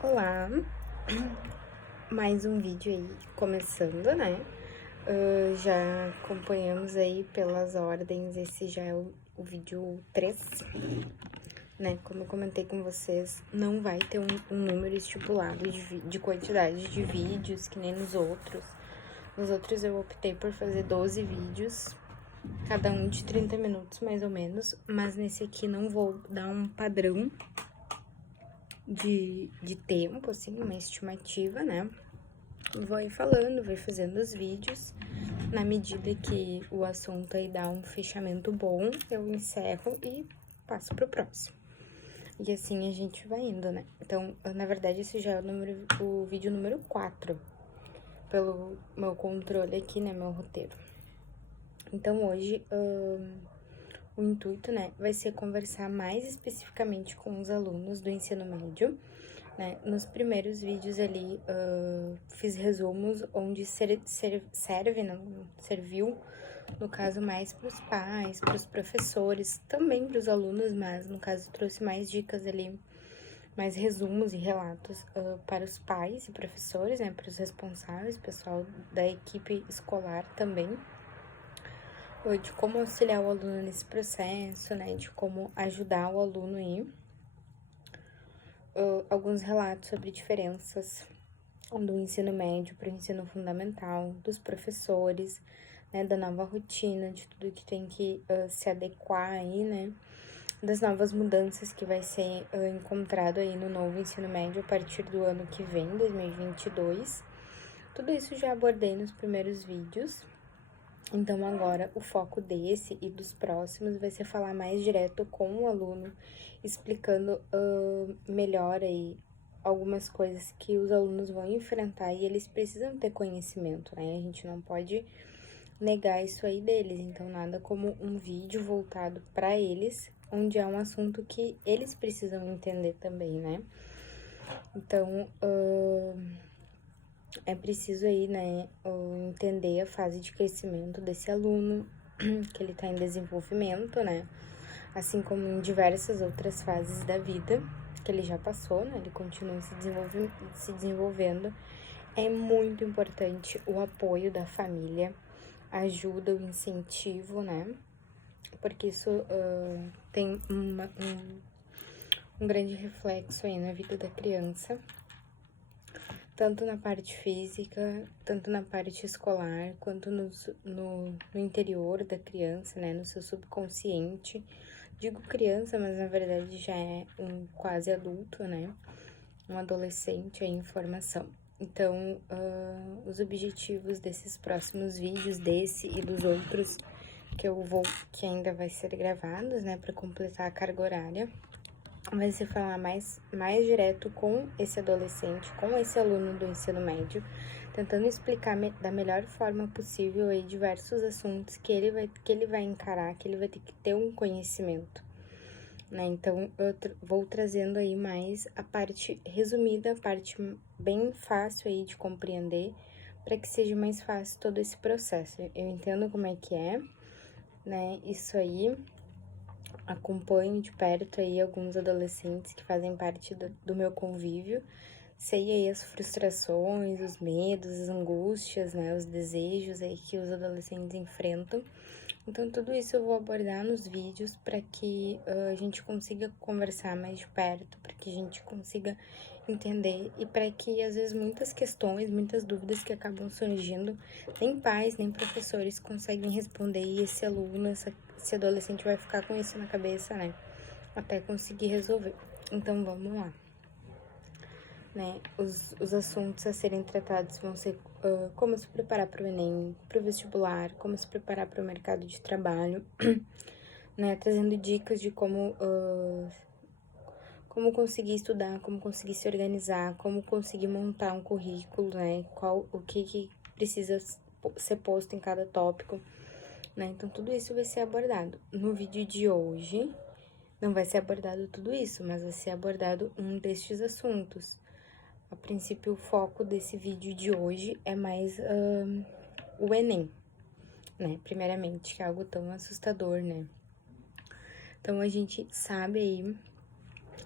Olá, mais um vídeo aí começando, né? Já acompanhamos aí pelas ordens, esse já é o vídeo 3, né? Como eu comentei com vocês, não vai ter um número estipulado de quantidade de vídeos, que nem nos outros. Nos outros eu optei por fazer 12 vídeos, cada um de 30 minutos mais ou menos, mas nesse aqui não vou dar um padrão de tempo, assim, uma estimativa, né? Vou ir falando, vou fazendo os vídeos. Na medida que o assunto aí dá um fechamento bom, eu encerro e passo pro próximo. E assim a gente vai indo, né? Então, na verdade, esse já é o vídeo número 4, pelo meu controle aqui, né? Meu roteiro. Então, hoje, o intuito, né, vai ser conversar mais especificamente com os alunos do ensino médio, né? Nos primeiros vídeos ali, fiz resumos onde serviu, no caso, mais para os pais, para os professores, também para os alunos, mas no caso trouxe mais dicas ali, mais resumos e relatos para os pais e professores, né? Para os responsáveis, pessoal da equipe escolar também, de como auxiliar o aluno nesse processo, né? De como ajudar o aluno aí. Alguns relatos sobre diferenças do ensino médio para o ensino fundamental, dos professores, né, da nova rotina, de tudo que tem que se adequar aí, né, das novas mudanças que vai ser encontrado aí no novo ensino médio a partir do ano que vem, 2022. Tudo isso já abordei nos primeiros vídeos. Então, agora, o foco desse e dos próximos vai ser falar mais direto com o aluno, explicando melhor aí algumas coisas que os alunos vão enfrentar e eles precisam ter conhecimento, né? A gente não pode negar isso aí deles, então nada como um vídeo voltado para eles, onde é um assunto que eles precisam entender também, né? Então, é preciso aí, né, entender a fase de crescimento desse aluno, que ele tá em desenvolvimento, né, assim como em diversas outras fases da vida que ele já passou, né, ele continua se desenvolvendo. É muito importante o apoio da família, a ajuda, o incentivo, né, porque isso tem um grande reflexo aí na vida da criança, tanto na parte física, tanto na parte escolar, quanto no interior da criança, né, no seu subconsciente. Digo criança, mas na verdade já é um quase adulto, né, um adolescente aí em formação. Então, os objetivos desses próximos vídeos, desse e dos outros que ainda vai ser gravados, né, para completar a carga horária, vai se falar mais direto com esse adolescente, com esse aluno do ensino médio, tentando explicar da melhor forma possível aí diversos assuntos que ele vai encarar, que ele vai ter que ter um conhecimento, né? Então, eu vou trazendo aí mais a parte resumida, a parte bem fácil aí de compreender, para que seja mais fácil todo esse processo. Eu entendo como é que é, né? Isso aí. Acompanho de perto aí alguns adolescentes que fazem parte do meu convívio. Sei aí as frustrações, os medos, as angústias, né, os desejos aí que os adolescentes enfrentam. Então, tudo isso eu vou abordar nos vídeos para que a gente consiga conversar mais de perto, para que a gente consiga entender e para que, às vezes, muitas questões, muitas dúvidas que acabam surgindo, nem pais, nem professores conseguem responder e esse aluno, esse adolescente vai ficar com isso na cabeça, né, até conseguir resolver. Então, vamos lá. Né, os assuntos a serem tratados vão ser como se preparar para o Enem, para o vestibular, como se preparar para o mercado de trabalho, né, trazendo dicas de como conseguir estudar, como conseguir se organizar, como conseguir montar um currículo, né, o que precisa ser posto em cada tópico, né, então tudo isso vai ser abordado. No vídeo de hoje, não vai ser abordado tudo isso, mas vai ser abordado um destes assuntos. A princípio, o foco desse vídeo de hoje é mais o Enem, né? Primeiramente, que é algo tão assustador, né? Então, a gente sabe aí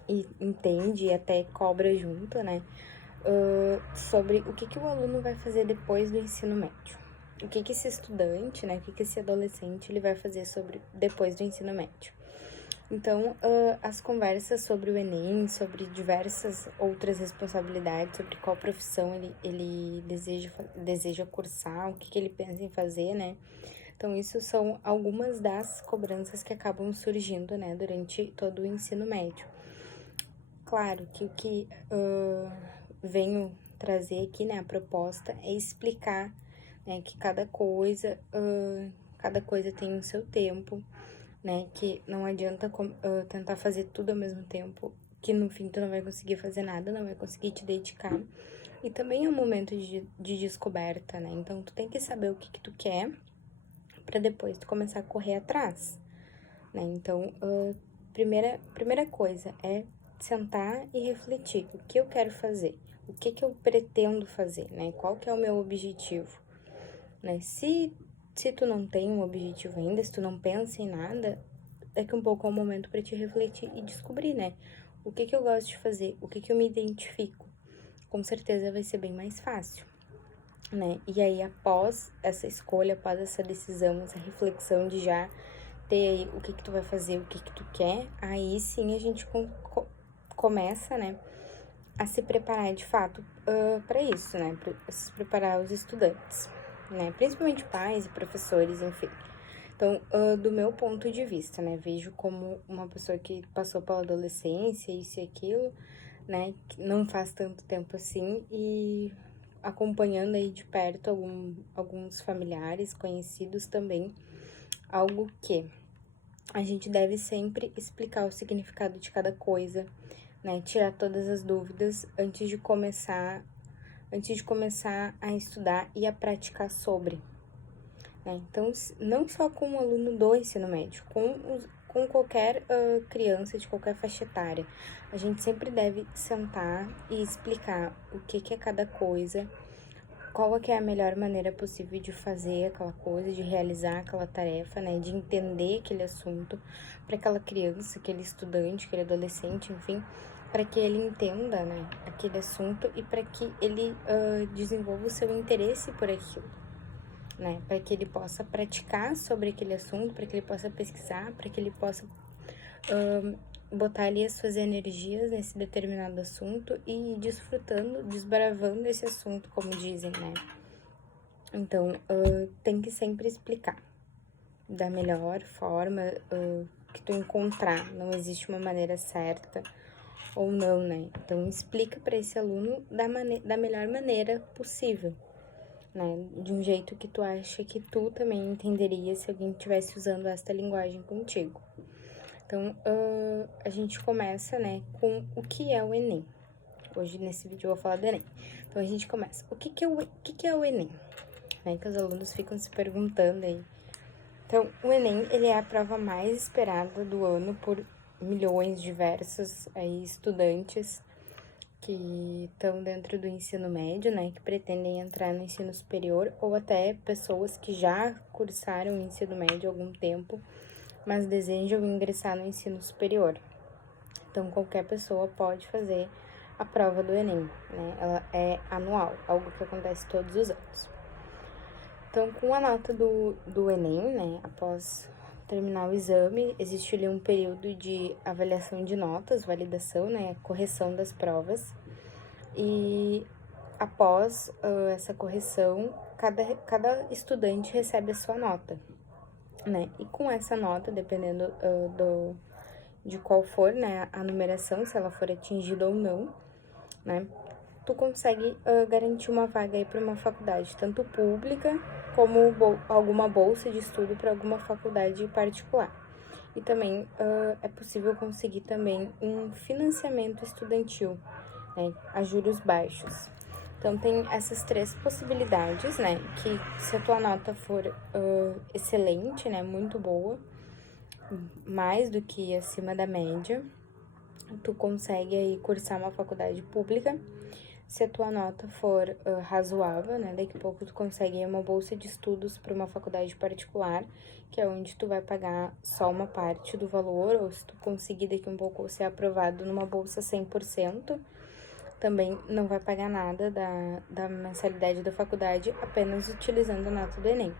e entende e até cobra junto, né? Sobre o que o aluno vai fazer depois do ensino médio. O que esse estudante, né? O que esse adolescente ele vai fazer depois do ensino médio. Então, as conversas sobre o Enem, sobre diversas outras responsabilidades, sobre qual profissão ele deseja cursar, o que ele pensa em fazer, né? Então, isso são algumas das cobranças que acabam surgindo, né, durante todo o ensino médio. Claro que o que venho trazer aqui, né, a proposta é explicar, né, que cada coisa tem o seu tempo, né, que não adianta tentar fazer tudo ao mesmo tempo, que no fim tu não vai conseguir fazer nada, não vai conseguir te dedicar. E também é um momento de descoberta, né, então tu tem que saber o que tu quer para depois tu começar a correr atrás, né, então primeira coisa é sentar e refletir o que eu quero fazer, o que eu pretendo fazer, né, qual que é o meu objetivo, né, se tu não tem um objetivo ainda, se tu não pensa em nada, daqui um pouco é o momento para te refletir e descobrir, né, o que eu gosto de fazer, o que eu me identifico, com certeza vai ser bem mais fácil, né, e aí após essa escolha, após essa decisão, essa reflexão de já ter aí o que tu vai fazer, o que tu quer, aí sim a gente começa, né, a se preparar de fato para isso, né, para se preparar os estudantes, né, principalmente pais e professores, enfim. Então, do meu ponto de vista, né, vejo como uma pessoa que passou pela adolescência, isso e aquilo, né, que não faz tanto tempo assim, e acompanhando aí de perto alguns familiares, conhecidos também, algo que a gente deve sempre explicar o significado de cada coisa, né, tirar todas as dúvidas antes de começar a estudar e a praticar sobre, né? Então, não só com o aluno do ensino médio, com qualquer criança de qualquer faixa etária, a gente sempre deve sentar e explicar o que é cada coisa, qual que é a melhor maneira possível de fazer aquela coisa, de realizar aquela tarefa, né, de entender aquele assunto para aquela criança, aquele estudante, aquele adolescente, enfim, para que ele entenda, né, aquele assunto e para que ele desenvolva o seu interesse por aquilo, né, para que ele possa praticar sobre aquele assunto, para que ele possa pesquisar, para que ele possa botar ali as suas energias nesse determinado assunto e ir desfrutando, desbravando esse assunto, como dizem, né? Então, tem que sempre explicar da melhor forma que tu encontrar. Não existe uma maneira certa ou não, né? Então, explica para esse aluno da melhor maneira possível, né? De um jeito que tu acha que tu também entenderia se alguém estivesse usando esta linguagem contigo. Então, a gente começa, né, com o que é o Enem. Hoje, nesse vídeo, eu vou falar do Enem. Então, a gente começa. O que é o Enem? Né, que os alunos ficam se perguntando aí. Então, o Enem, ele é a prova mais esperada do ano por milhões diversos aí, estudantes que estão dentro do ensino médio, né, que pretendem entrar no ensino superior, ou até pessoas que já cursaram o ensino médio há algum tempo, mas desejam ingressar no ensino superior. Então, qualquer pessoa pode fazer a prova do Enem, né? Ela é anual, algo que acontece todos os anos. Então, com a nota do Enem, né, após terminar o exame, existe ali um período de avaliação de notas, validação, né, correção das provas. E após essa correção, cada estudante recebe a sua nota, né? E com essa nota, dependendo de qual for, né, a numeração, se ela for atingida ou não, né, tu consegue garantir uma vaga aí para uma faculdade, tanto pública como alguma bolsa de estudo para alguma faculdade particular. E também é possível conseguir também um financiamento estudantil, né, a juros baixos. Então, tem essas três possibilidades, né, que se a tua nota for excelente, né, muito boa, mais do que acima da média, tu consegue aí cursar uma faculdade pública, Se a tua nota for razoável, né, daqui a pouco tu consegue uma bolsa de estudos para uma faculdade particular, que é onde tu vai pagar só uma parte do valor, ou se tu conseguir daqui a um pouco ser aprovado numa bolsa 100%, também não vai pagar nada da mensalidade da faculdade, apenas utilizando a nota do Enem.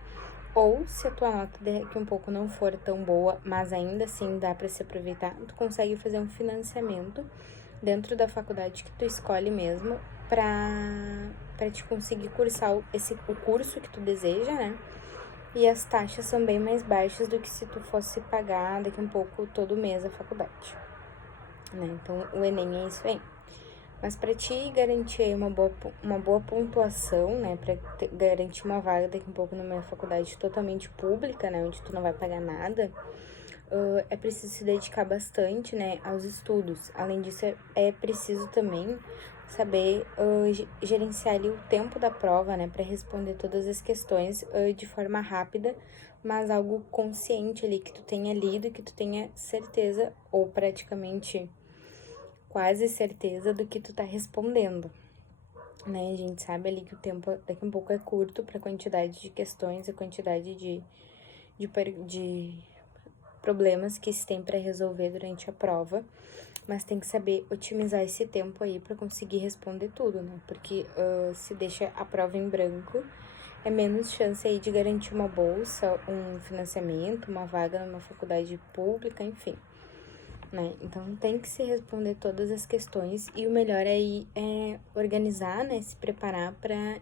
Ou, se a tua nota daqui um pouco não for tão boa, mas ainda assim dá para se aproveitar, tu consegue fazer um financiamento dentro da faculdade que tu escolhe mesmo para te conseguir cursar o curso que tu deseja, né? E as taxas são bem mais baixas do que se tu fosse pagar daqui um pouco todo mês a faculdade, né? Então, o Enem é isso aí. Mas para te garantir uma boa pontuação, né, para garantir uma vaga daqui a pouco numa faculdade totalmente pública, né, onde tu não vai pagar nada, é preciso se dedicar bastante, né, aos estudos. Além disso, é preciso também saber gerenciar ali o tempo da prova, né, para responder todas as questões de forma rápida, mas algo consciente ali, que tu tenha lido, que tu tenha certeza, ou praticamente quase certeza do que tu tá respondendo, né? A gente sabe ali que o tempo daqui a um pouco é curto para a quantidade de questões, a quantidade de problemas que se tem para resolver durante a prova, mas tem que saber otimizar esse tempo aí para conseguir responder tudo, né? Porque se deixa a prova em branco, é menos chance aí de garantir uma bolsa, um financiamento, uma vaga numa faculdade pública, enfim. Né? Então, tem que se responder todas as questões e o melhor aí é organizar, né? Se preparar para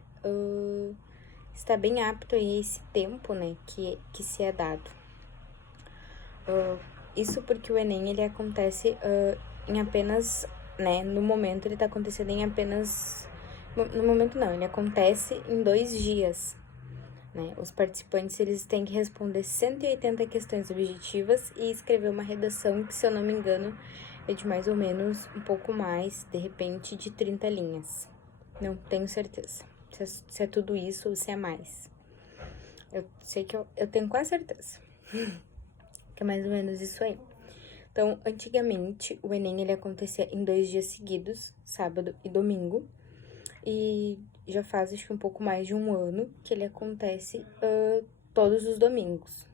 estar bem apto aí a esse tempo, né? Que se é dado. Isso porque o Enem, ele acontece em apenas, né? No momento, ele tá acontecendo em apenas... No momento, não. Ele acontece em 2 dias, né? Os participantes, eles têm que responder 180 questões objetivas e escrever uma redação que, se eu não me engano, é de mais ou menos um pouco mais, de repente, de 30 linhas. Não tenho certeza se é tudo isso ou se é mais. Eu sei que eu tenho quase certeza que é mais ou menos isso aí. Então, antigamente, o Enem, ele acontecia em 2 dias seguidos, sábado e domingo. E já faz, acho que um pouco mais de um ano que ele acontece todos os domingos.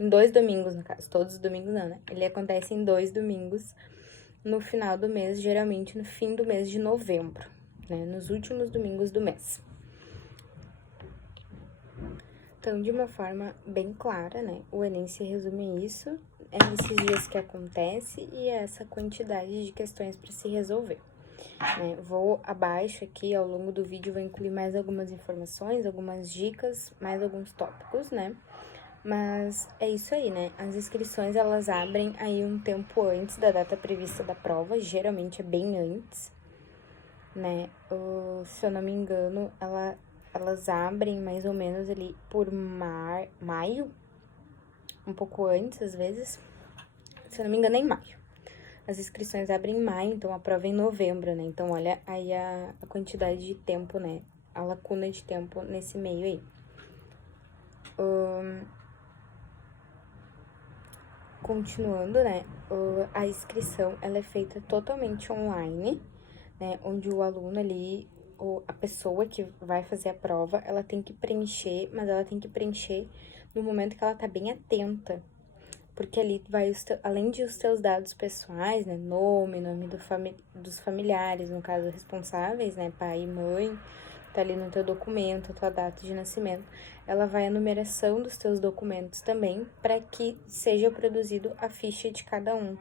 Em 2 domingos, no caso. Todos os domingos não, né? Ele acontece em 2 domingos no final do mês, geralmente no fim do mês de novembro, né? Nos últimos domingos do mês. Então, de uma forma bem clara, né? O Enem se resume a isso. É nesses dias que acontece e é essa quantidade de questões para se resolver. Né? Vou abaixo aqui, ao longo do vídeo, vou incluir mais algumas informações, algumas dicas, mais alguns tópicos, né? Mas é isso aí, né? As inscrições, elas abrem aí um tempo antes da data prevista da prova, geralmente é bem antes, né? Se eu não me engano, elas abrem mais ou menos ali por maio, um pouco antes, às vezes. Se eu não me engano, é em maio. As inscrições abrem em maio, então a prova é em novembro, né? Então, olha aí a quantidade de tempo, né? A lacuna de tempo nesse meio aí. Continuando, né? A inscrição, ela é feita totalmente online, né? Onde o aluno ali, ou a pessoa que vai fazer a prova, ela tem que preencher, mas ela tem que preencher no momento que ela tá bem atenta. Porque ali vai, além de os teus dados pessoais, né, nome dos familiares, no caso, responsáveis, né, pai e mãe, tá ali no teu documento, a tua data de nascimento, ela vai a numeração dos teus documentos também, para que seja produzido a ficha de cada um.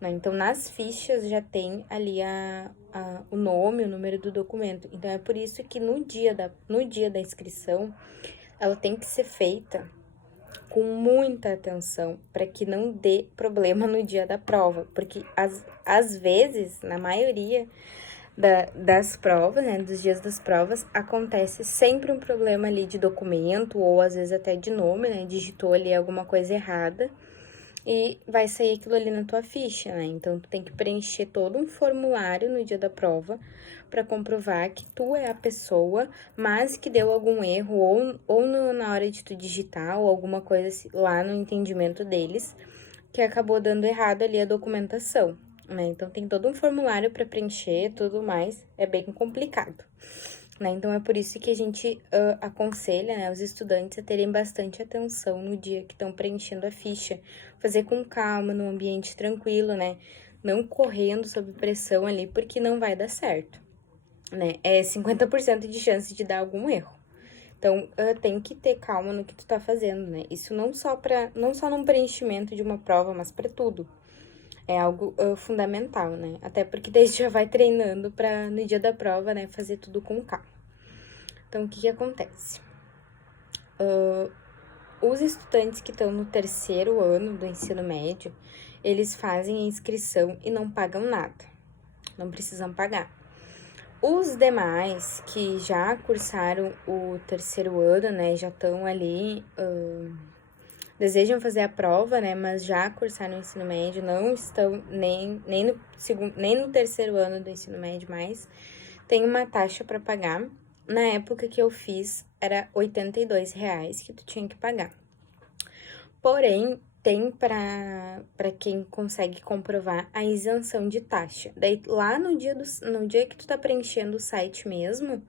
Né? Então, nas fichas já tem ali o nome, o número do documento. Então, é por isso que no dia da inscrição, ela tem que ser feita com muita atenção para que não dê problema no dia da prova, porque às vezes, na maioria das provas, né, dos dias das provas, acontece sempre um problema ali de documento ou às vezes até de nome, né, digitou ali alguma coisa errada e vai sair aquilo ali na tua ficha, né? Então, tu tem que preencher todo um formulário no dia da prova para comprovar que tu é a pessoa, mas que deu algum erro ou na hora de tu digitar ou alguma coisa lá no entendimento deles, que acabou dando errado ali a documentação. né? Então, tem todo um formulário para preencher, tudo mais, é bem complicado, né? Então, é por isso que a gente aconselha, né, os estudantes a terem bastante atenção no dia que estão preenchendo a ficha, fazer com calma, num ambiente tranquilo, né? Não correndo sob pressão ali, porque não vai dar certo, né? É 50% de chance de dar algum erro. Então, tem que ter calma no que tu tá fazendo, né? Isso não só num preenchimento de uma prova, mas para tudo. É algo fundamental, né? Até porque daí já vai treinando para no dia da prova, né, fazer tudo com calma. Então, o que acontece? Os estudantes que estão no terceiro ano do ensino médio, eles fazem a inscrição e não pagam nada. Não precisam pagar. Os demais que já cursaram o terceiro ano, né, já estão ali, desejam fazer a prova, né, mas já cursaram o ensino médio, não estão nem no terceiro ano do ensino médio mais, tem uma taxa para pagar. Na época que eu fiz, era R$ 82 que tu tinha que pagar. Porém, tem para quem consegue comprovar a isenção de taxa. Daí, lá no dia que tu tá preenchendo o site mesmo,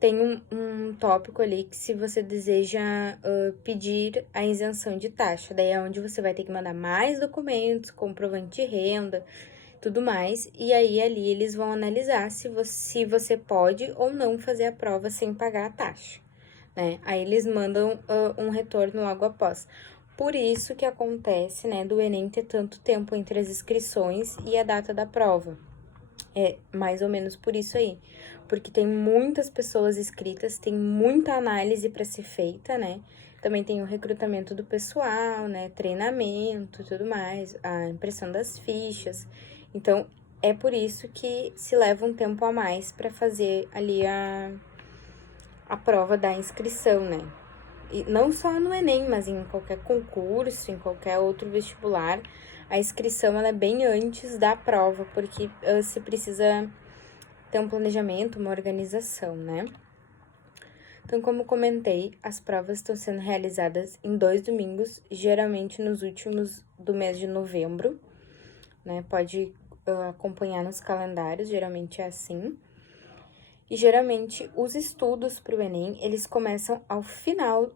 tem um tópico ali que se você deseja pedir a isenção de taxa. Daí é onde você vai ter que mandar mais documentos, comprovante de renda, tudo mais. E aí, ali, eles vão analisar se você pode ou não fazer a prova sem pagar a taxa, né? Aí, eles mandam um retorno logo após. Por isso que acontece, né, do Enem ter tanto tempo entre as inscrições e a data da prova. É mais ou menos por isso aí. Porque tem muitas pessoas inscritas, tem muita análise para ser feita, né? Também tem o recrutamento do pessoal, né? Treinamento, tudo mais, a impressão das fichas. Então, é por isso que se leva um tempo a mais para fazer ali a prova da inscrição, né? E não só no Enem, mas em qualquer concurso, em qualquer outro vestibular, a inscrição ela é bem antes da prova, porque se precisa ter um planejamento, uma organização, né? Então, como comentei, as provas estão sendo realizadas em 2 domingos, geralmente nos últimos do mês de novembro, né? Pode acompanhar nos calendários, geralmente é assim. E geralmente os estudos para o Enem, eles começam ao final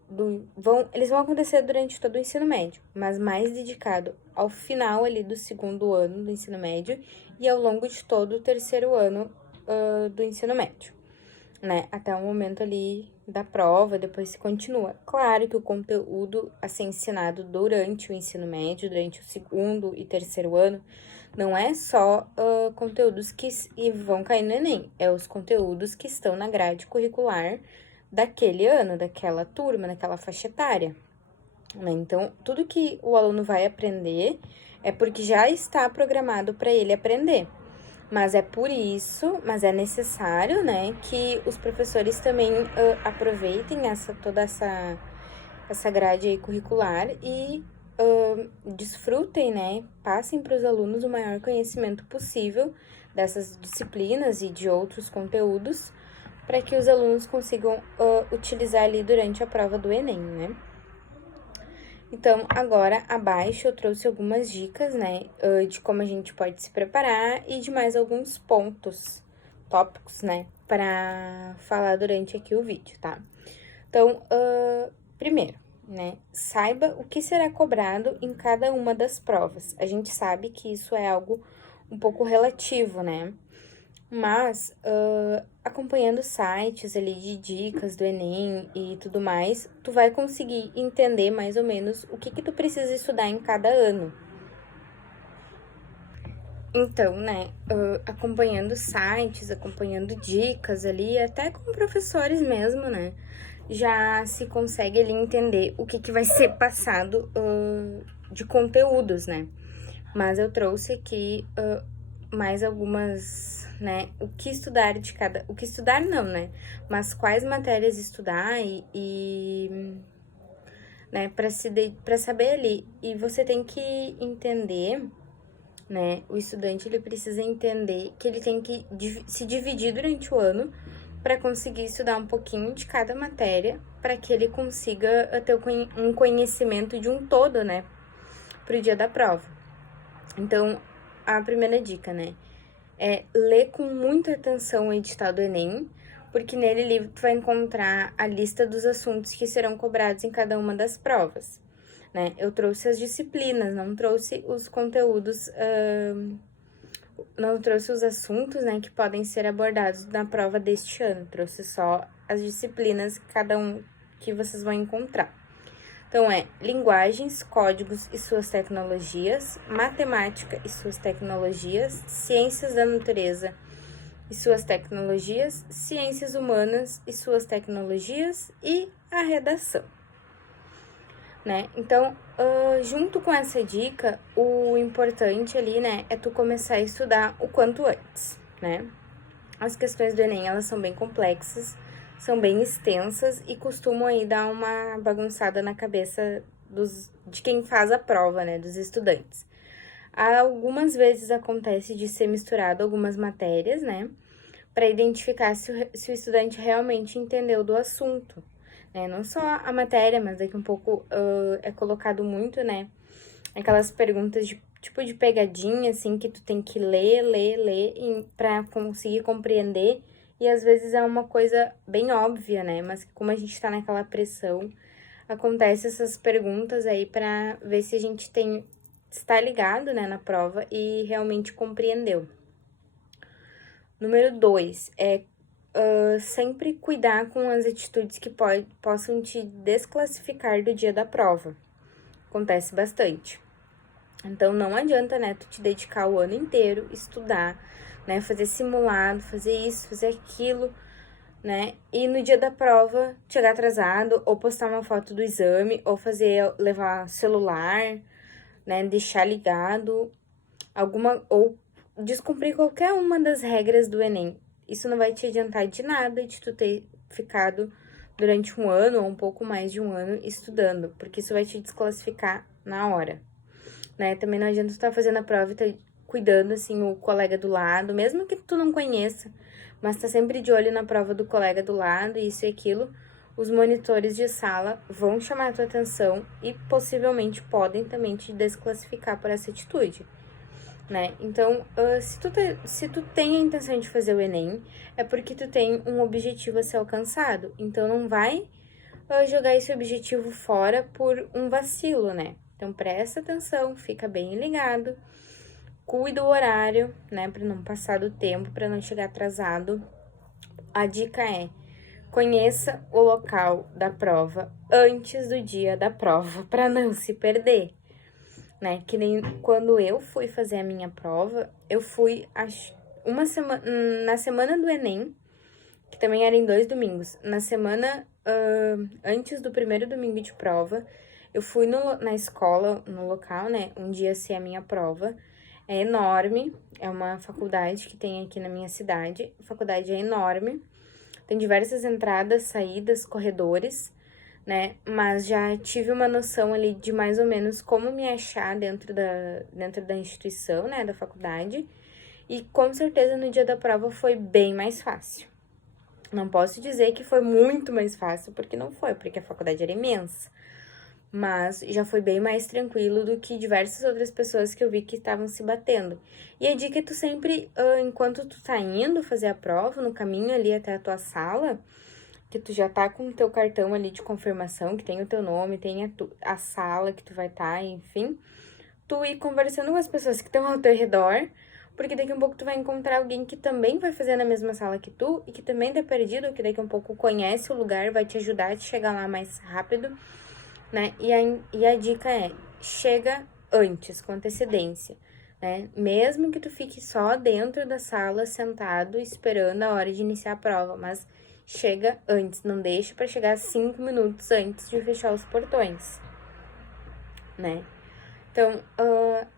eles vão acontecer durante todo o ensino médio, mas mais dedicado ao final ali do segundo ano do ensino médio e ao longo de todo o terceiro ano do ensino médio, né? Até o momento ali da prova, depois se continua. Claro que o conteúdo a ser ensinado durante o ensino médio, durante o segundo e terceiro ano, não é só conteúdos que vão cair no Enem, é os conteúdos que estão na grade curricular daquele ano, daquela turma, daquela faixa etária, né? Então, tudo que o aluno vai aprender é porque já está programado para ele aprender. Mas é necessário, né, que os professores também aproveitem toda essa grade aí curricular e desfrutem, né, passem para os alunos o maior conhecimento possível dessas disciplinas e de outros conteúdos, para que os alunos consigam utilizar ali durante a prova do Enem, né? Então, agora, abaixo eu trouxe algumas dicas, né, de como a gente pode se preparar e de mais alguns tópicos, né, para falar durante aqui o vídeo, tá? Então, primeiro, né, saiba o que será cobrado em cada uma das provas. A gente sabe que isso é algo um pouco relativo, né? Mas, acompanhando sites ali de dicas do Enem e tudo mais, tu vai conseguir entender mais ou menos o que tu precisa estudar em cada ano. Então, né, acompanhando sites, acompanhando dicas ali, até com professores mesmo, né, já se consegue ali entender o que vai ser passado de conteúdos, né. Mas eu trouxe aqui mais algumas, né, o que estudar não, né, mas quais matérias estudar né, para saber ali. E você tem que entender, né, o estudante ele precisa entender que ele tem que se dividir durante o ano para conseguir estudar um pouquinho de cada matéria, para que ele consiga ter um conhecimento de um todo, né, pro dia da prova. Então, a primeira dica, né? É ler com muita atenção o edital do Enem, porque nele livro tu vai encontrar a lista dos assuntos que serão cobrados em cada uma das provas, né? Eu trouxe as disciplinas, não trouxe os conteúdos, não trouxe os assuntos, né, que podem ser abordados na prova deste ano. Trouxe só as disciplinas, cada um que vocês vão encontrar. Então, linguagens, códigos e suas tecnologias, matemática e suas tecnologias, ciências da natureza e suas tecnologias, ciências humanas e suas tecnologias e a redação, né? Então, junto com essa dica, o importante ali, né, é tu começar a estudar o quanto antes, né? As questões do Enem, elas são bem complexas, são bem extensas e costumam aí dar uma bagunçada na cabeça de quem faz a prova, né, dos estudantes. Algumas vezes acontece de ser misturado algumas matérias, né, para identificar se o estudante realmente entendeu do assunto, né, não só a matéria, mas daqui um pouco é colocado muito, né, aquelas perguntas de tipo de pegadinha, assim, que tu tem que ler para conseguir compreender. E às vezes é uma coisa bem óbvia, né? Mas como a gente tá naquela pressão, acontece essas perguntas aí para ver se a gente está ligado, né, na prova e realmente compreendeu. Número 2 é sempre cuidar com as atitudes que possam te desclassificar do dia da prova. Acontece bastante. Então, não adianta, né, tu te dedicar o ano inteiro, estudar, né, fazer simulado, fazer isso, fazer aquilo, né, e no dia da prova chegar atrasado, ou postar uma foto do exame, ou levar celular, né, deixar ligado, ou descumprir qualquer uma das regras do Enem. Isso não vai te adiantar de nada de tu ter ficado durante um ano ou um pouco mais de um ano estudando, porque isso vai te desclassificar na hora. Né? Também não adianta tu estar fazendo a prova e tá cuidando, assim, o colega do lado, mesmo que tu não conheça, mas tá sempre de olho na prova do colega do lado, isso e aquilo, os monitores de sala vão chamar a tua atenção e possivelmente podem também te desclassificar por essa atitude, né? Então, se tu tem a intenção de fazer o Enem, é porque tu tem um objetivo a ser alcançado, então não vai jogar esse objetivo fora por um vacilo, né? Então, presta atenção, fica bem ligado, cuida do horário, né, para não passar do tempo, para não chegar atrasado. A dica é: conheça o local da prova antes do dia da prova, para não se perder, né? Que nem quando eu fui fazer a minha prova, eu fui na semana do Enem, que também era em 2 domingos, na semana antes do primeiro domingo de prova, eu fui na escola, no local, né, onde ia ser a minha prova. É enorme, é uma faculdade que tem aqui na minha cidade. A faculdade é enorme, tem diversas entradas, saídas, corredores, né? Mas já tive uma noção ali de mais ou menos como me achar dentro da instituição, né, da faculdade. E com certeza no dia da prova foi bem mais fácil. Não posso dizer que foi muito mais fácil, porque não foi, porque a faculdade era imensa. Mas já foi bem mais tranquilo do que diversas outras pessoas que eu vi que estavam se batendo. E a dica é tu sempre, enquanto tu tá indo fazer a prova, no caminho ali até a tua sala, que tu já tá com o teu cartão ali de confirmação, que tem o teu nome, tem a sala que tu vai estar, enfim, tu ir conversando com as pessoas que estão ao teu redor, porque daqui a um pouco tu vai encontrar alguém que também vai fazer na mesma sala que tu e que também tá perdido, que daqui a um pouco conhece o lugar, vai te ajudar a te chegar lá mais rápido, né? E a dica é: chega antes, com antecedência, né? Mesmo que tu fique só dentro da sala, sentado, esperando a hora de iniciar a prova, mas chega antes, não deixa para chegar 5 minutos antes de fechar os portões, né? Então,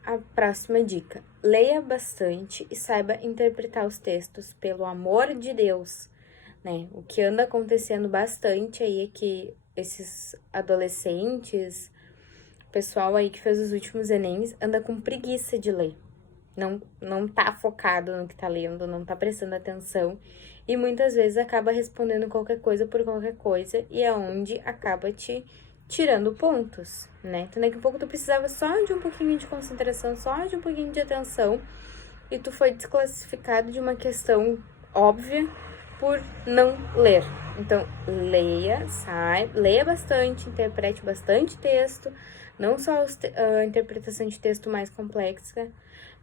a próxima dica: leia bastante e saiba interpretar os textos, pelo amor de Deus, né? O que anda acontecendo bastante aí é que esses adolescentes, pessoal aí que fez os últimos Enems, anda com preguiça de ler. Não tá focado no que tá lendo, não tá prestando atenção e muitas vezes acaba respondendo qualquer coisa por qualquer coisa e é onde acaba te tirando pontos, né? Então, daqui a pouco tu precisava só de um pouquinho de concentração, só de um pouquinho de atenção, e tu foi desclassificado de uma questão óbvia por não ler. Então, leia bastante, interprete bastante texto, não só a interpretação de texto mais complexa,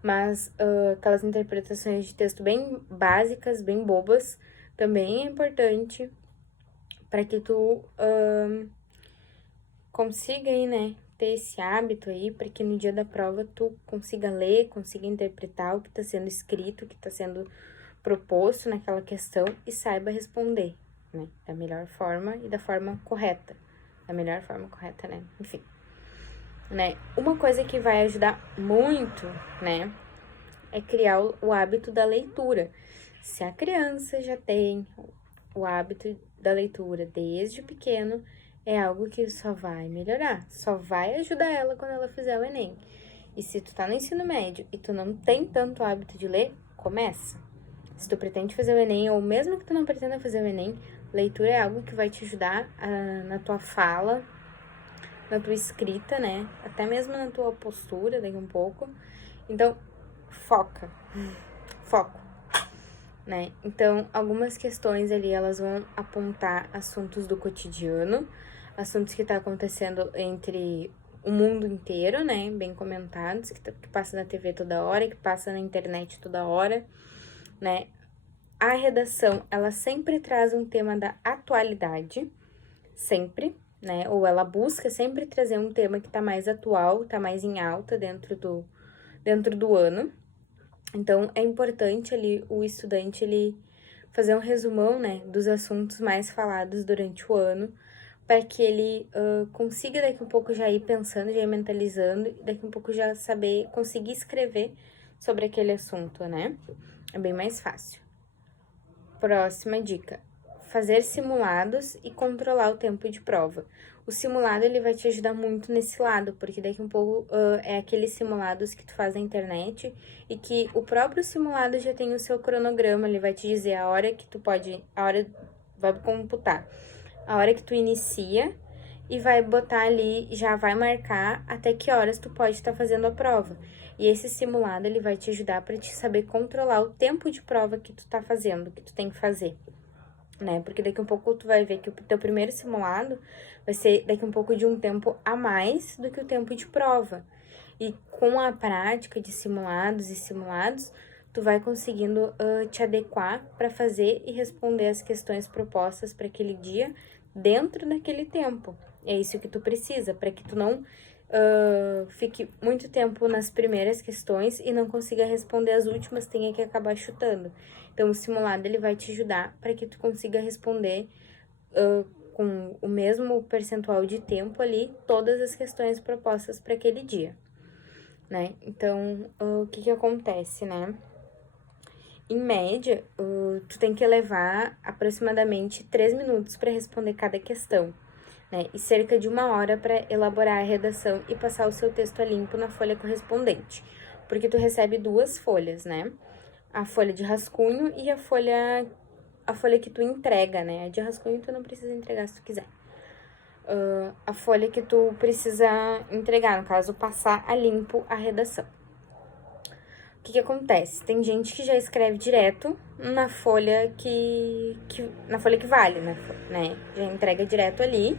mas aquelas interpretações de texto bem básicas, bem bobas, também é importante para que tu consiga aí, né, ter esse hábito aí, para que no dia da prova tu consiga ler, consiga interpretar o que está sendo escrito, o que está sendo proposto naquela questão e saiba responder, né, da melhor forma e da forma correta. Da melhor forma correta, né, enfim. Né, uma coisa que vai ajudar muito, né, é criar o hábito da leitura. Se a criança já tem o hábito da leitura desde pequeno, é algo que só vai melhorar, só vai ajudar ela quando ela fizer o Enem. E se tu tá no ensino médio e tu não tem tanto hábito de ler, começa. Se tu pretende fazer o Enem, ou mesmo que tu não pretenda fazer o Enem, leitura é algo que vai te ajudar na tua fala, na tua escrita, né? Até mesmo na tua postura, daqui um pouco. Então, foco, né? Então, algumas questões ali, elas vão apontar assuntos do cotidiano, assuntos que tá acontecendo entre o mundo inteiro, né? Bem comentados, que passa na TV toda hora, que passa na internet toda hora, né? A redação, ela sempre traz um tema da atualidade, sempre, né? Ou ela busca sempre trazer um tema que tá mais atual, tá mais em alta dentro do ano. Então, é importante ali o estudante, ele fazer um resumão, né, dos assuntos mais falados durante o ano, para que ele consiga daqui a pouco já ir pensando, já ir mentalizando, e daqui a pouco já saber, conseguir escrever sobre aquele assunto, né? É bem mais fácil. Próxima dica: fazer simulados e controlar o tempo de prova. O simulado, ele vai te ajudar muito nesse lado, porque daqui um pouco é aqueles simulados que tu faz na internet e que o próprio simulado já tem o seu cronograma, ele vai te dizer a hora que tu pode, a hora vai computar, a hora que tu inicia e vai botar ali, já vai marcar até que horas tu pode estar fazendo a prova. E esse simulado, ele vai te ajudar para te saber controlar o tempo de prova que tu tá fazendo, que tu tem que fazer, né? Porque daqui um pouco tu vai ver que o teu primeiro simulado vai ser daqui um pouco de um tempo a mais do que o tempo de prova. E com a prática de simulados, tu vai conseguindo te adequar para fazer e responder as questões propostas para aquele dia dentro daquele tempo. É isso que tu precisa, para que tu não fique muito tempo nas primeiras questões e não consiga responder as últimas, tenha que acabar chutando. Então, o simulado, ele vai te ajudar para que tu consiga responder com o mesmo percentual de tempo ali, todas as questões propostas para aquele dia, né? Então, o que acontece, né? Em média, tu tem que levar aproximadamente 3 minutos para responder cada questão, né? E cerca de 1 hora para elaborar a redação e passar o seu texto a limpo na folha correspondente. Porque tu recebe 2 folhas, né? A folha de rascunho e a folha que tu entrega, né? A de rascunho tu não precisa entregar se tu quiser. A folha que tu precisa entregar, no caso, passar a limpo a redação. O que acontece? Tem gente que já escreve direto na folha na folha que vale, né? Já entrega direto ali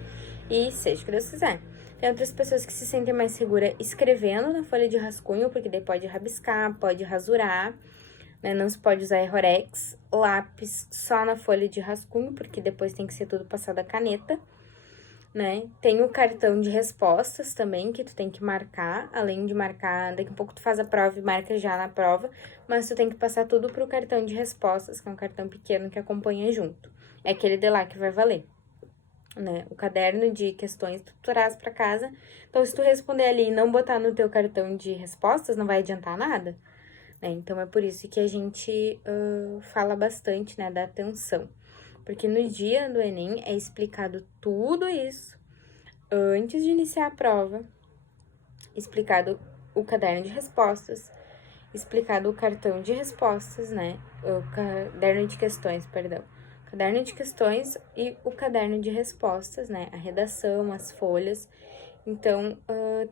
e seja o que Deus quiser. Tem outras pessoas que se sentem mais seguras escrevendo na folha de rascunho, porque daí pode rabiscar, pode rasurar, né? Não se pode usar errorex, lápis só na folha de rascunho, porque depois tem que ser tudo passado a caneta, né? Tem o cartão de respostas também, que tu tem que marcar, além de marcar, daqui a pouco tu faz a prova e marca já na prova, mas tu tem que passar tudo pro cartão de respostas, que é um cartão pequeno que acompanha junto. É aquele de lá que vai valer, né? O caderno de questões tu traz pra casa, então se tu responder ali e não botar no teu cartão de respostas, não vai adiantar nada, né? Então, é por isso que a gente fala bastante, né, da atenção. Porque no dia do Enem é explicado tudo isso antes de iniciar a prova, explicado o caderno de respostas, explicado o cartão de respostas, né? O caderno de questões, perdão. caderno de questões e o caderno de respostas, né? A redação, as folhas. Então,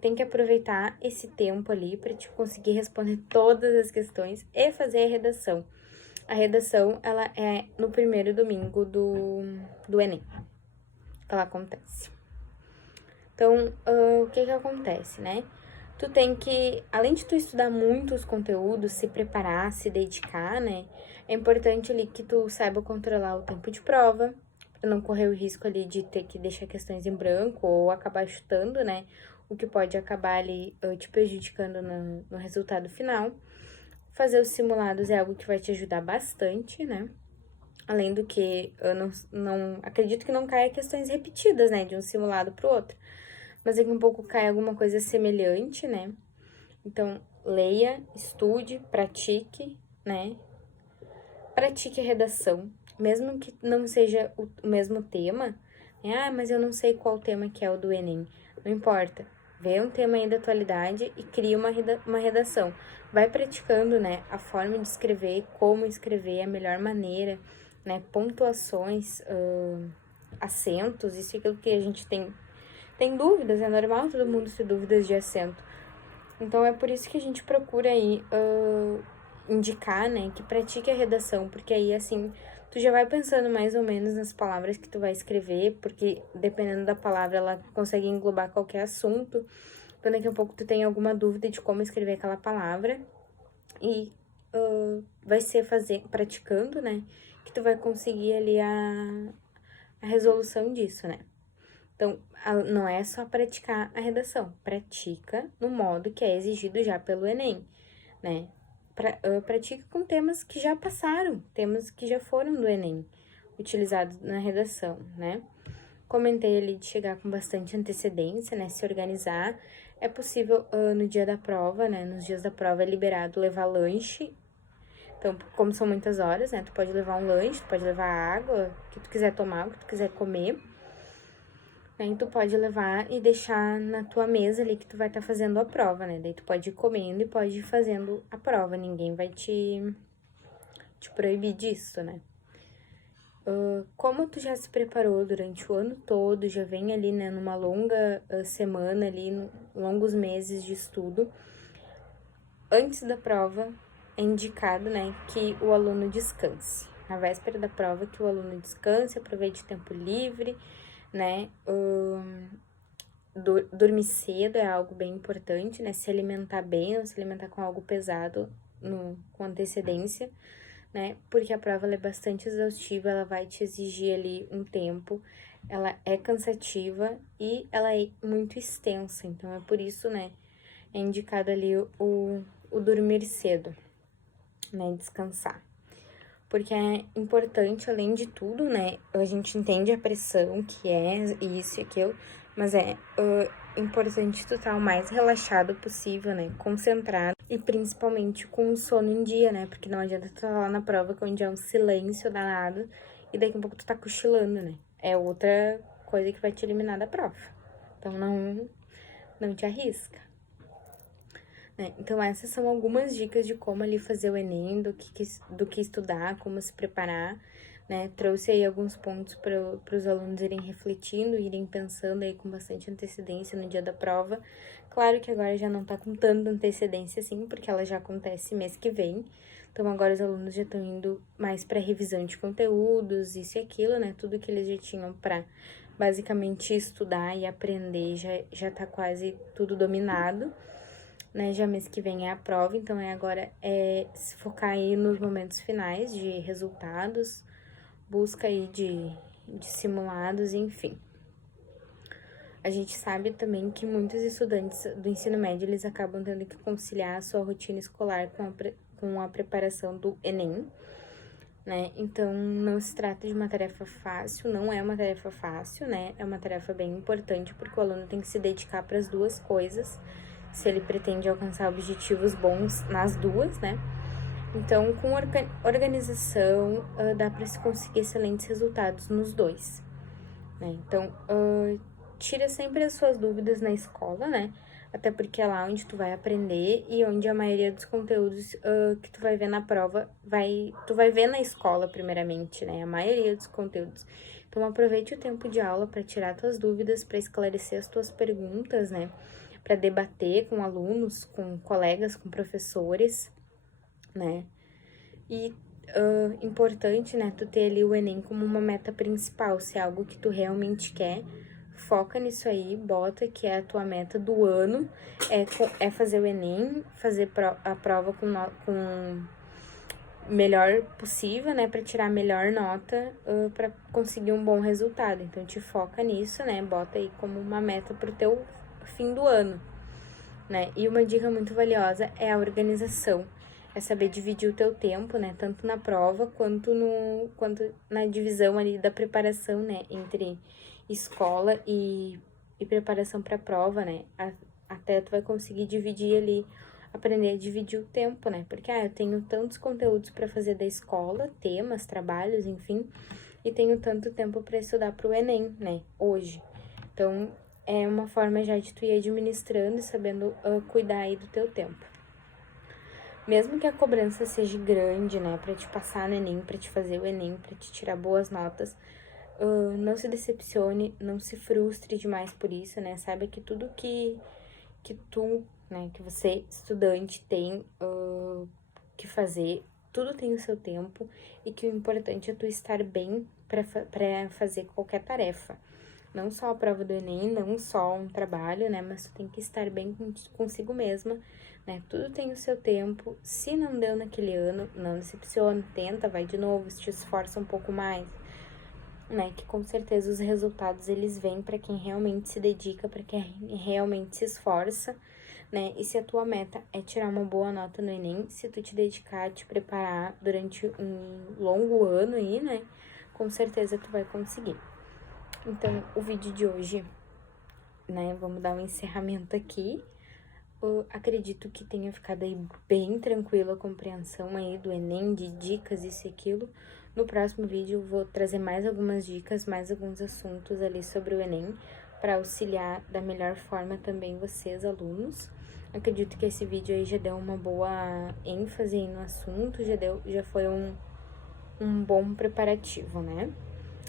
tem que aproveitar esse tempo ali para te conseguir responder todas as questões e fazer a redação. A redação, ela é no primeiro domingo do Enem, que ela acontece. Então, o que acontece, né? Tu tem que, além de tu estudar muito os conteúdos, se preparar, se dedicar, né? É importante ali que tu saiba controlar o tempo de prova, pra não correr o risco ali de ter que deixar questões em branco ou acabar chutando, né? O que pode acabar ali te prejudicando no resultado final. Fazer os simulados é algo que vai te ajudar bastante, né? Além do que, eu não acredito que não caia questões repetidas, né? De um simulado pro outro. Mas daqui a um pouco cai alguma coisa semelhante, né? Então, leia, estude, pratique, né? Pratique a redação, mesmo que não seja o mesmo tema. Né? Ah, mas eu não sei qual tema que é o do Enem. Não importa. Vê um tema aí da atualidade e cria uma redação. Vai praticando, né? A forma de escrever, como escrever, a melhor maneira, né? Pontuações, acentos, isso e aquilo que a gente tem dúvidas, é normal todo mundo ter dúvidas de acento. Então, é por isso que a gente procura aí indicar, né, que pratique a redação, porque aí, assim, tu já vai pensando mais ou menos nas palavras que tu vai escrever, porque dependendo da palavra, ela consegue englobar qualquer assunto. Então, daqui a pouco tu tem alguma dúvida de como escrever aquela palavra e vai ser praticando, né, que tu vai conseguir ali a resolução disso, né. Então, não é só praticar a redação, pratica no modo que é exigido já pelo Enem, né? Pratica com temas que já passaram, temas que já foram do Enem, utilizados na redação, né? Comentei ali de chegar com bastante antecedência, né? Se organizar. É possível no dia da prova, né? Nos dias da prova é liberado levar lanche. Então, como são muitas horas, né? Tu pode levar um lanche, tu pode levar água, o que tu quiser tomar, o que tu quiser comer. Aí tu pode levar e deixar na tua mesa ali que tu vai estar fazendo a prova, né? Daí tu pode ir comendo e pode ir fazendo a prova. Ninguém vai te proibir disso, né? Como tu já se preparou durante o ano todo, já vem ali, né, numa longa semana ali, longos meses de estudo, antes da prova é indicado, né, que o aluno descanse. Na véspera da prova, que o aluno descanse, aproveite o tempo livre, né? Dormir cedo é algo bem importante, né? Se alimentar bem, não se alimentar com algo pesado com antecedência, né? Porque a prova ela é bastante exaustiva, ela vai te exigir ali um tempo, ela é cansativa e ela é muito extensa, então é por isso, né? É indicado ali o dormir cedo, né? Descansar. Porque é importante, além de tudo, né? A gente entende a pressão que é isso e aquilo, mas é importante tu estar o mais relaxado possível, né? Concentrado e principalmente com o sono em dia, né? Porque não adianta tu estar lá na prova onde é um silêncio danado e daqui a pouco tu tá cochilando, né? É outra coisa que vai te eliminar da prova. Então não te arrisca. Então, essas são algumas dicas de como ali fazer o Enem, do que estudar, como se preparar, né? Trouxe aí alguns pontos para os alunos irem refletindo, irem pensando aí com bastante antecedência no dia da prova. Claro que agora já não tá com tanta antecedência assim, porque ela já acontece mês que vem. Então, agora os alunos já estão indo mais para revisão de conteúdos, isso e aquilo, né? Tudo que eles já tinham para basicamente estudar e aprender já tá quase tudo dominado. Né, já mês que vem é a prova, então agora se focar aí nos momentos finais de resultados, busca aí de simulados, enfim. A gente sabe também que muitos estudantes do ensino médio, eles acabam tendo que conciliar a sua rotina escolar com a preparação do Enem, né? Então, não se trata de uma tarefa fácil, não é uma tarefa fácil, né? É uma tarefa bem importante, porque o aluno tem que se dedicar para as duas coisas, se ele pretende alcançar objetivos bons nas duas, né? Então, com organização, dá para se conseguir excelentes resultados nos dois, né? Então, tira sempre as suas dúvidas na escola, né? até porque é lá onde tu vai aprender e onde a maioria dos conteúdos que tu vai ver na prova, tu vai ver na escola primeiramente, né? A maioria dos conteúdos. Então, aproveite o tempo de aula para tirar tuas dúvidas, para esclarecer as tuas perguntas, né? Para debater com alunos, com colegas, com professores, né? E importante, né, tu ter ali o Enem como uma meta principal, se é algo que tu realmente quer, foca nisso aí, bota que é a tua meta do ano, é fazer o Enem, fazer a prova com melhor possível, né, para tirar a melhor nota, para conseguir um bom resultado. Então, te foca nisso, né, bota aí como uma meta pro teu fim do ano, né. E uma dica muito valiosa é a organização, é saber dividir o teu tempo, né, tanto na prova quanto na divisão ali da preparação, né, entre escola e preparação para a prova, né, até tu vai conseguir dividir ali, aprender a dividir o tempo, né, porque, eu tenho tantos conteúdos para fazer da escola, temas, trabalhos, enfim, e tenho tanto tempo para estudar para o Enem, né, hoje. Então, é uma forma já de tu ir administrando e sabendo cuidar aí do teu tempo. Mesmo que a cobrança seja grande, né, pra te passar no Enem, pra te fazer o Enem, pra te tirar boas notas, não se decepcione, não se frustre demais por isso, né, saiba que tudo que tu, né, que você, estudante, tem que fazer, tudo tem o seu tempo e que o importante é tu estar bem pra fazer qualquer tarefa. Não só a prova do Enem, não só um trabalho, né? Mas tu tem que estar bem consigo mesma, né? Tudo tem o seu tempo. Se não deu naquele ano, não decepciona, tenta, vai de novo, te esforça um pouco mais, né? Que com certeza os resultados eles vêm para quem realmente se dedica, para quem realmente se esforça, né? E se a tua meta é tirar uma boa nota no Enem, se tu te dedicar, te preparar durante um longo ano aí, né? Com certeza tu vai conseguir. Então, o vídeo de hoje, né, vamos dar um encerramento aqui. Eu acredito que tenha ficado aí bem tranquila a compreensão aí do Enem, de dicas, isso e aquilo. No próximo vídeo eu vou trazer mais algumas dicas, mais alguns assuntos ali sobre o Enem, para auxiliar da melhor forma também vocês, alunos. Acredito que esse vídeo aí já deu uma boa ênfase aí no assunto, já foi um bom preparativo, né?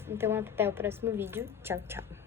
Então, até o próximo vídeo. Tchau, tchau!